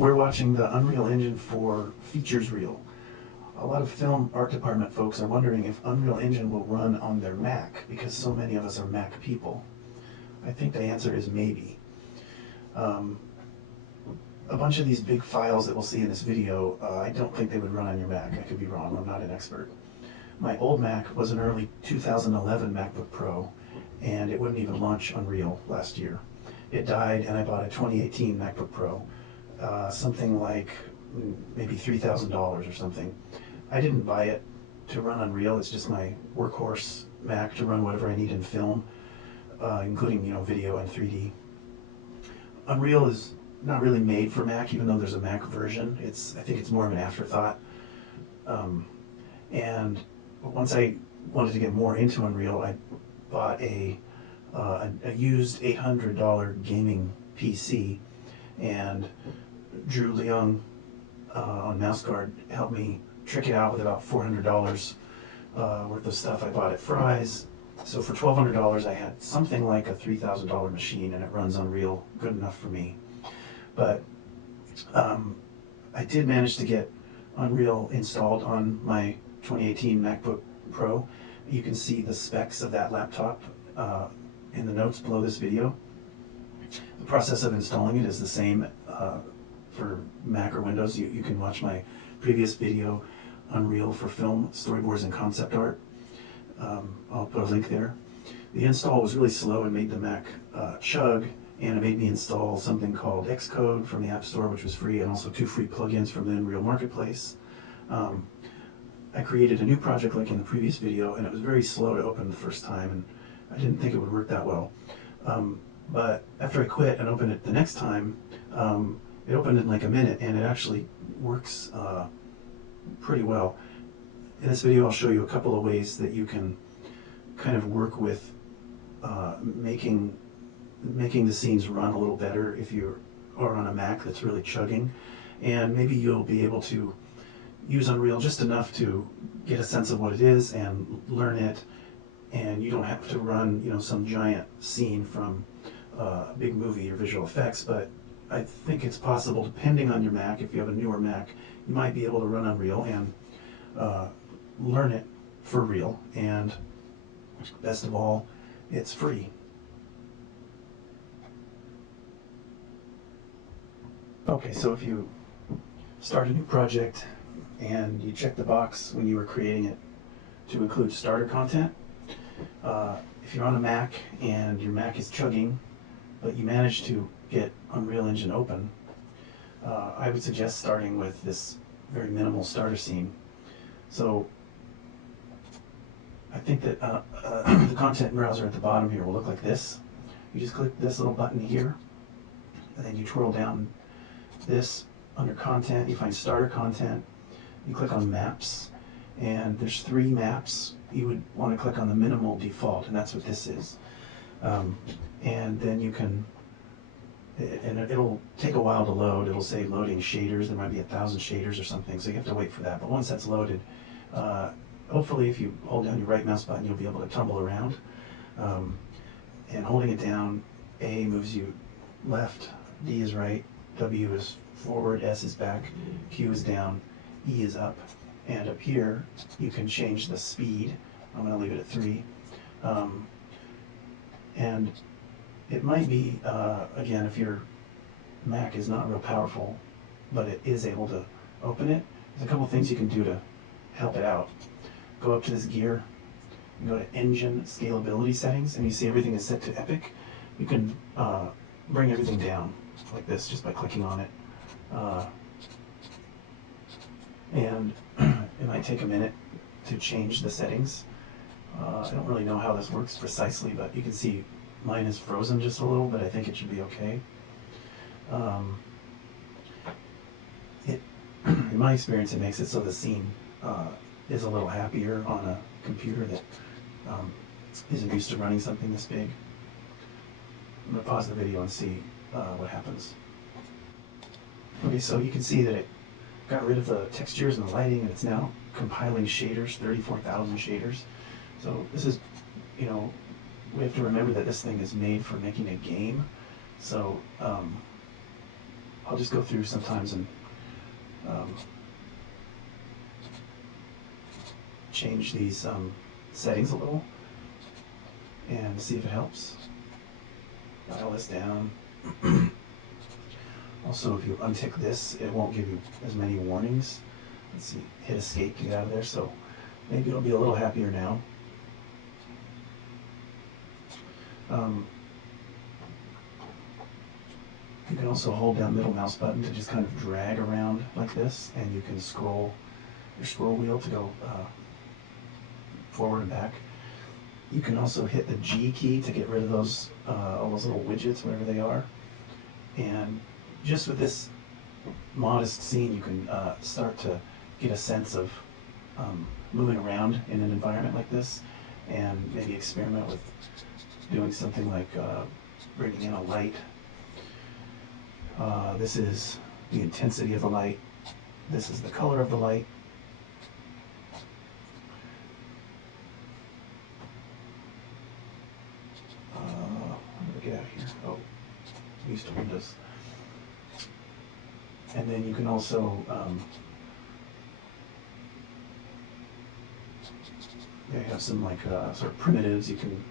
We're watching the Unreal Engine 4 features reel. A lot of film art department folks are wondering if Unreal Engine will run on their Mac because so many of us are Mac people. I think the answer is maybe. A bunch of these big files that we'll see in this video, I don't think they would run on your Mac. I could be wrong, I'm not an expert. My old Mac was an early 2011 MacBook Pro, and it wouldn't even launch Unreal last year. It died, and I bought a 2018 MacBook Pro, something like maybe $3,000 or something. I didn't buy it to run Unreal. It's just my workhorse Mac to run whatever I need in film, including video and 3D. Unreal is not really made for Mac, even though there's a Mac version. I think it's more of an afterthought. And once I wanted to get more into Unreal, I bought a used $800 gaming PC, and Drew Leung on MouseGuard helped me trick it out with about $400 worth of stuff I bought at Fry's. So for $1,200 I had something like a $3,000 machine, and it runs Unreal good enough for me. But I did manage to get Unreal installed on my 2018 MacBook Pro. You can see the specs of that laptop in the notes below this video. The process of installing it is the same for Mac or Windows. You can watch my previous video, Unreal for Film, Storyboards and Concept Art. I'll put a link there. The install was really slow and made the Mac chug, and it made me install something called Xcode from the App Store, which was free, and also 2 free plugins from the Unreal Marketplace. I created a new project like in the previous video, and it was very slow to open the first time, and I didn't think it would work that well. But after I quit and opened it the next time, it opened in like a minute, and it actually works pretty well. In this video I'll show you a couple of ways that you can kind of work with making the scenes run a little better if you are on a Mac that's really chugging, and maybe you'll be able to use Unreal just enough to get a sense of what it is and learn it, and you don't have to run some giant scene from a big movie or visual effects. But I think it's possible, depending on your Mac. If you have a newer Mac, you might be able to run Unreal and learn it for real, and best of all, it's free. Okay, so if you start a new project and you check the box when you were creating it to include starter content, if you're on a Mac and your Mac is chugging, but you manage to get Unreal Engine open, I would suggest starting with this very minimal starter scene. So I think that the content browser at the bottom here will look like this. You just click this little button here, and then you twirl down this under content, you find starter content, you click on maps, and there's 3 maps. You would want to click on the minimal default, and that's what this is. And then you can, and it'll take a while to load. It'll say loading shaders. There might be 1,000 shaders or something, so you have to wait for that. But once that's loaded, hopefully if you hold down your right mouse button, you'll be able to tumble around. And holding it down, A moves you left, D is right, W is forward, S is back, Q is down, E is up. And up here, you can change the speed. I'm going to leave it at 3. And it might be, again, if your Mac is not real powerful, but it is able to open it, there's a couple things you can do to help it out. Go up to this gear, and go to Engine Scalability Settings, and you see everything is set to Epic. You can bring everything down like this just by clicking on it. And it might take a minute to change the settings. I don't really know how this works precisely, but you can see mine is frozen just a little, but I think it should be okay. In my experience, it makes it so the scene is a little happier on a computer that isn't used to running something this big. I'm going to pause the video and see what happens. Okay, so you can see that it got rid of the textures and the lighting, and it's now compiling shaders, 34,000 shaders. So this is, we have to remember that this thing is made for making a game. So I'll just go through sometimes and change these settings a little and see if it helps. Dial this down. Also, if you untick this, it won't give you as many warnings. Let's see, hit escape to get out of there, so maybe it'll be a little happier now. You can also hold down middle mouse button to just kind of drag around like this, and you can scroll your scroll wheel to go forward and back. You can also hit the G key to get rid of those all those little widgets, whatever they are. And just with this modest scene, you can start to get a sense of moving around in an environment like this, and maybe experiment with doing something like bringing in a light. This is the intensity of the light. This is the color of the light. I'm going to get out of here. Oh, used to Windows. And then you can also you have some like sort of primitives you can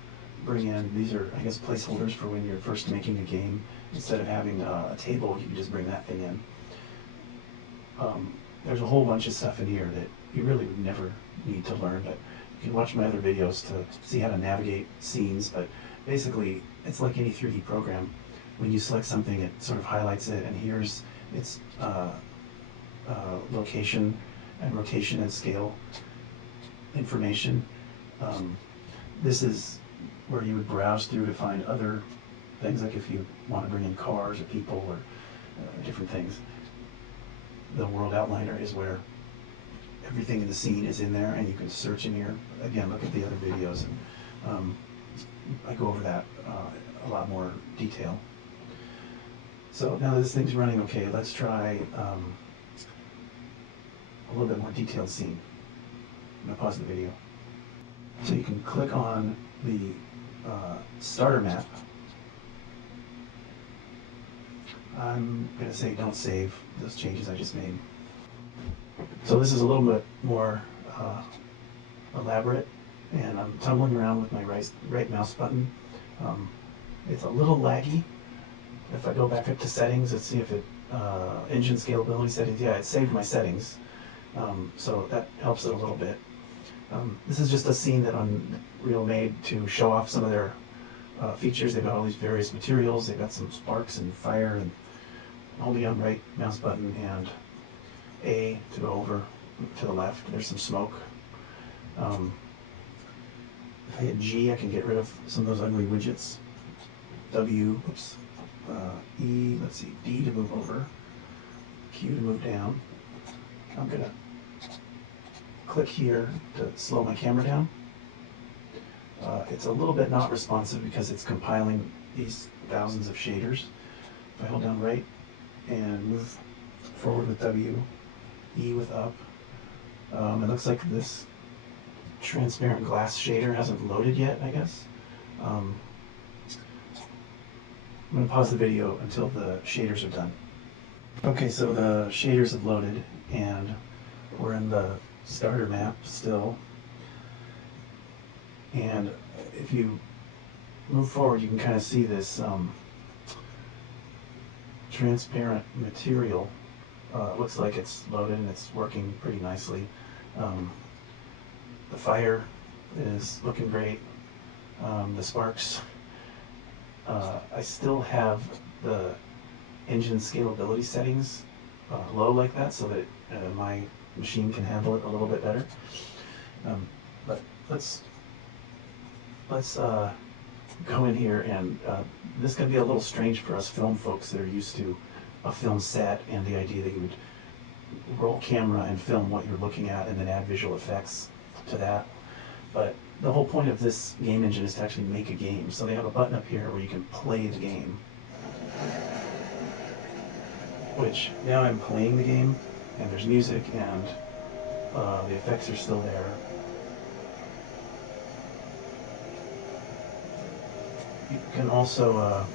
bring in. These are, I guess, placeholders for when you're first making a game. Instead of having a table, you can just bring that thing in. There's a whole bunch of stuff in here that you really would never need to learn, but you can watch my other videos to see how to navigate scenes. But basically, it's like any 3D program. When you select something, it sort of highlights it, and here's its location and rotation and scale information. This is where you would browse through to find other things, like if you want to bring in cars or people or different things. The world outliner is where everything in the scene is in there, and you can search in here. Again, look at the other videos, and I go over that a lot more detail. So now that this thing's running okay, let's try a little bit more detailed scene. I'm going to pause the video. So you can click on the starter map. I'm going to say don't save those changes I just made. So this is a little bit more elaborate, and I'm tumbling around with my right mouse button. It's a little laggy. If I go back up to settings, let's see if it, engine scalability settings, yeah, it saved my settings. So that helps it a little bit. This is just a scene that Unreal made to show off some of their features. They've got all these various materials. They've got some sparks and fire, and holding down right mouse button and A to go over to the left. There's some smoke. If I hit G, I can get rid of some of those ugly widgets. W, oops, E, let's see, D to move over, Q to move down. I'm going to click here to slow my camera down. It's a little bit not responsive because it's compiling these thousands of shaders. If I hold down right and move forward with W, E with up, it looks like this transparent glass shader hasn't loaded yet, I guess. I'm going to pause the video until the shaders are done. Okay, so the shaders have loaded, and we're in the starter map still. And if you move forward, you can kind of see this transparent material. Looks like it's loaded and it's working pretty nicely. The fire is looking great. The sparks. I still have the engine scalability settings low like that, so that my machine can handle it a little bit better. But let's go in here, and this can be a little strange for us film folks that are used to a film set and the idea that you would roll camera and film what you're looking at and then add visual effects to that. But the whole point of this game engine is to actually make a game. So they have a button up here where you can play the game. Which, now I'm playing the game, and there's music, and the effects are still there. You can also,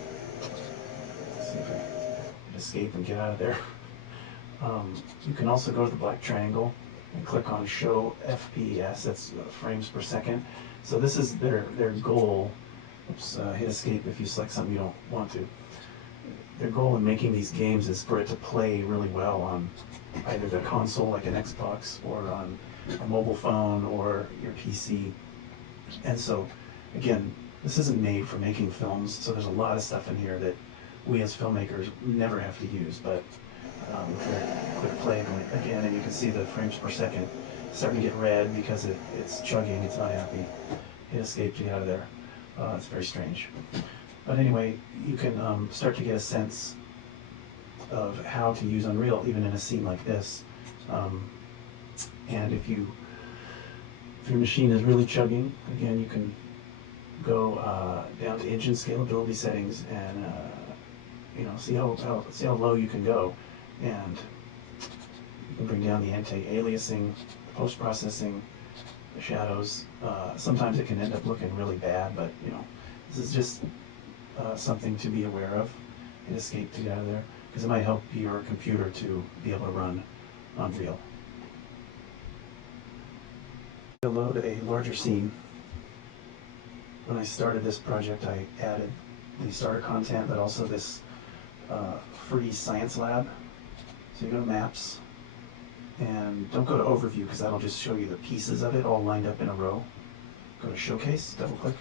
let's see if I get a escape and get out of there. You can also go to the black triangle and click on Show FPS, that's frames per second. So this is their goal. Oops, hit escape if you select something you don't want to. Their goal in making these games is for it to play really well on either the console like an Xbox or on a mobile phone or your PC. And so, again, this isn't made for making films, so there's a lot of stuff in here that we as filmmakers never have to use, but click play again, and you can see the frames per second starting to get red because it's chugging, it's not happy. Hit escape to get out of there. It's very strange. But anyway, you can start to get a sense of how to use Unreal even in a scene like this. And if your machine is really chugging, again, you can go down to engine scalability settings and see how low you can go, and you can bring down the anti-aliasing, the post-processing, the shadows. Sometimes it can end up looking really bad, but this is just something to be aware of. Hit escape to get out of there, because it might help your computer to be able to run Unreal. To load a larger scene, when I started this project, I added the starter content, but also this free science lab. So you go to Maps, and don't go to Overview because that'll just show you the pieces of it all lined up in a row. Go to Showcase, double click,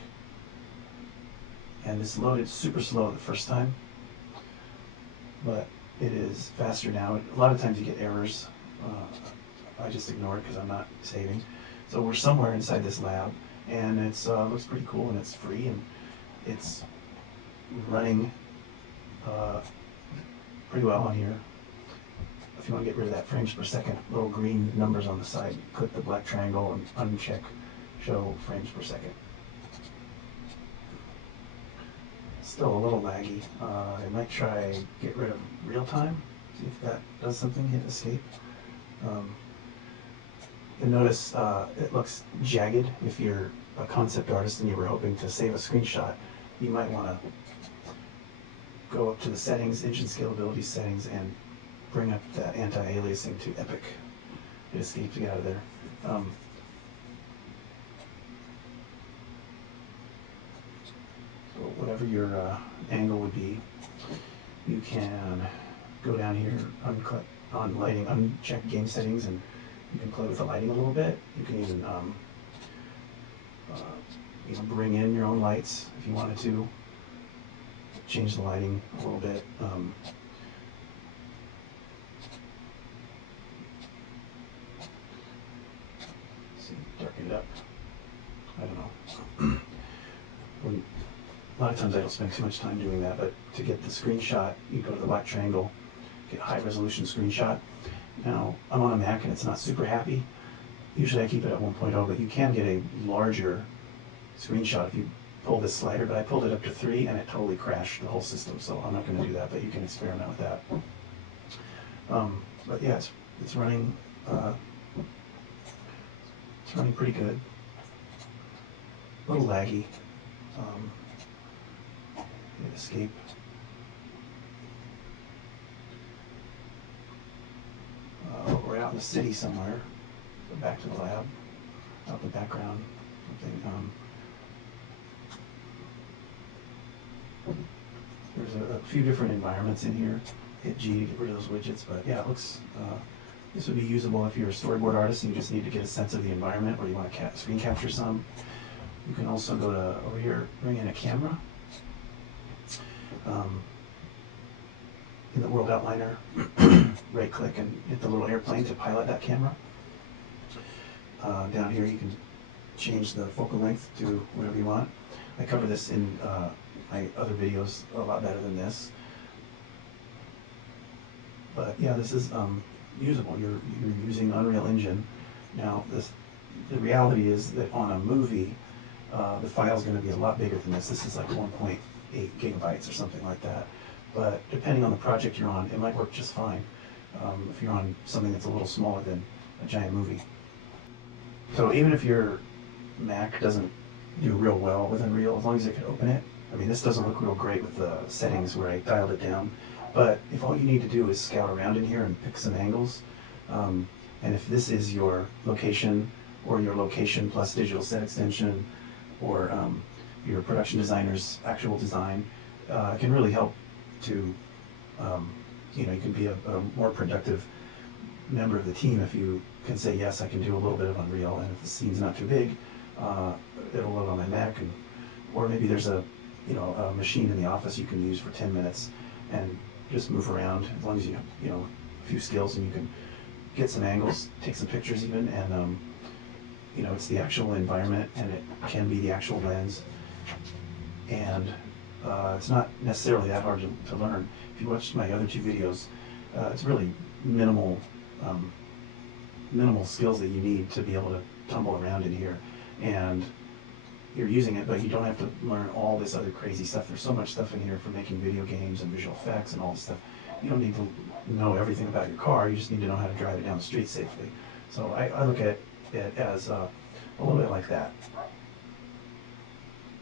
and this loaded super slow the first time, but it is faster now. A lot of times you get errors. I just ignore it because I'm not saving. So we're somewhere inside this lab, and it looks pretty cool, and it's free, and it's running pretty well on here. If you want to get rid of that frames per second, little green numbers on the side, click the black triangle and uncheck Show Frames Per Second. Still a little laggy. I might try get rid of real time, see if that does something. Hit escape. You'll notice it looks jagged. If you're a concept artist and you were hoping to save a screenshot, you might want to go up to the settings, engine scalability settings, and bring up that anti-aliasing to epic. Hit escape to get out of there. So whatever your angle would be, you can go down here, unclick on lighting, uncheck game settings, and you can play with the lighting a little bit. You can even bring in your own lights if you wanted to. Change the lighting a little bit. See, darken it up. I don't know. A lot of times I don't spend too much time doing that, but to get the screenshot, you go to the black triangle, get a high resolution screenshot. Now, I'm on a Mac and it's not super happy. Usually I keep it at 1.0, but you can get a larger screenshot if you pull this slider, but I pulled it up to 3 and it totally crashed the whole system, so I'm not going to do that, but you can experiment with that. But yeah, it's running pretty good. A little laggy. Hit escape. We're out in the city somewhere. Go back to the lab. Out in the background. Something. There's a few different environments in here. Hit G to get rid of those widgets, but yeah, it looks. This would be usable if you're a storyboard artist and you just need to get a sense of the environment, or you want to screen capture some. You can also go to over here, bring in a camera. In the world outliner, right click and hit the little airplane to pilot that camera. Down here you can change the focal length to whatever you want. I cover this in my other videos a lot better than this. But yeah, this is usable. You're using Unreal Engine. Now the reality is that on a movie, the file is going to be a lot bigger than this. This is like 1.8 gigabytes or something like that. But depending on the project you're on, it might work just fine if you're on something that's a little smaller than a giant movie. So even if your Mac doesn't do real well with Unreal, as long as it can open it. I mean, this doesn't look real great with the settings where I dialed it down, But if all you need to do is scout around in here and pick some angles, and if this is your location, or your location plus digital set extension, or your production designer's actual design, it can really help to, you can be a more productive member of the team if you can say, yes, I can do a little bit of Unreal, and if the scene's not too big, it'll load on my Mac, or maybe there's a machine in the office you can use for 10 minutes and just move around, as long as you have a few skills, and you can get some angles, take some pictures even, and it's the actual environment, and it can be the actual lens, and it's not necessarily that hard to learn. If you watch my other two videos, it's really minimal skills that you need to be able to tumble around in here, and you're using it, but you don't have to learn all this other crazy stuff. There's so much stuff in here for making video games and visual effects and all this stuff. You don't need to know everything about your car, you just need to know how to drive it down the street safely. So I look at it as a little bit like that.